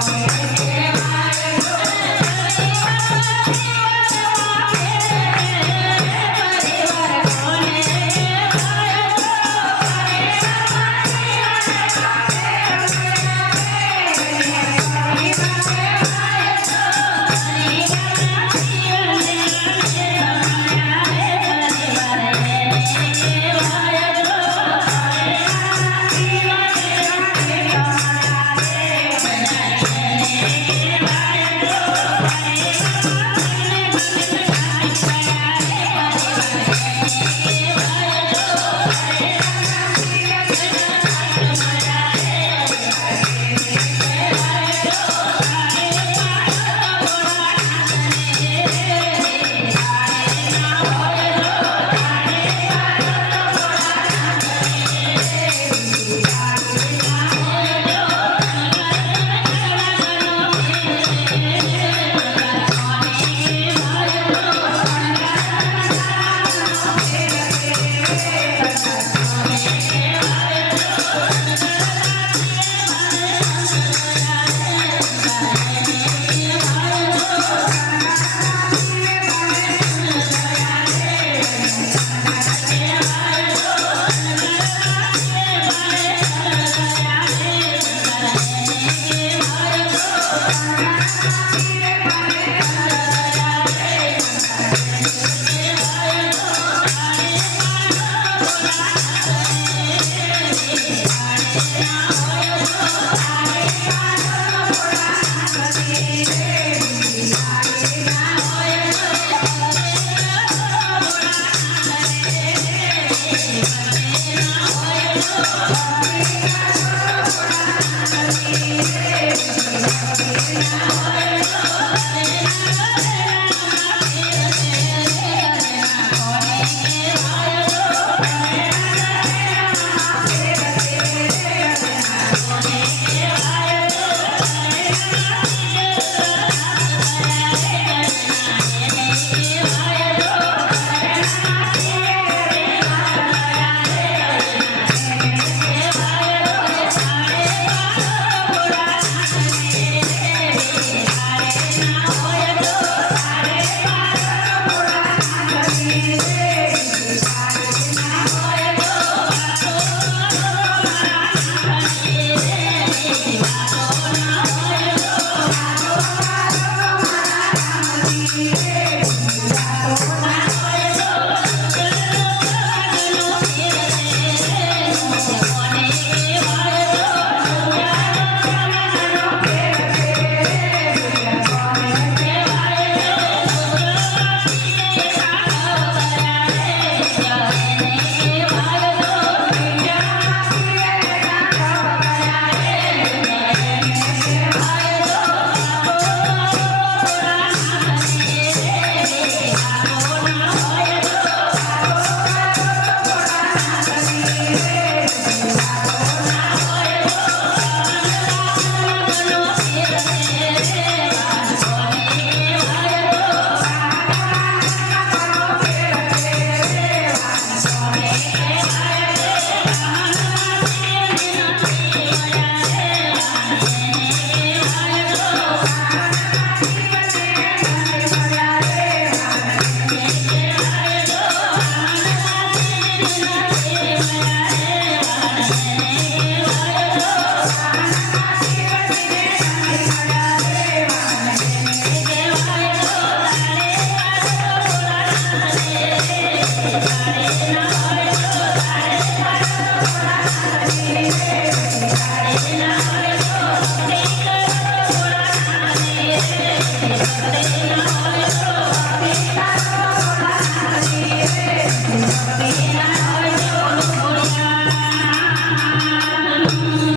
Amen. Wow.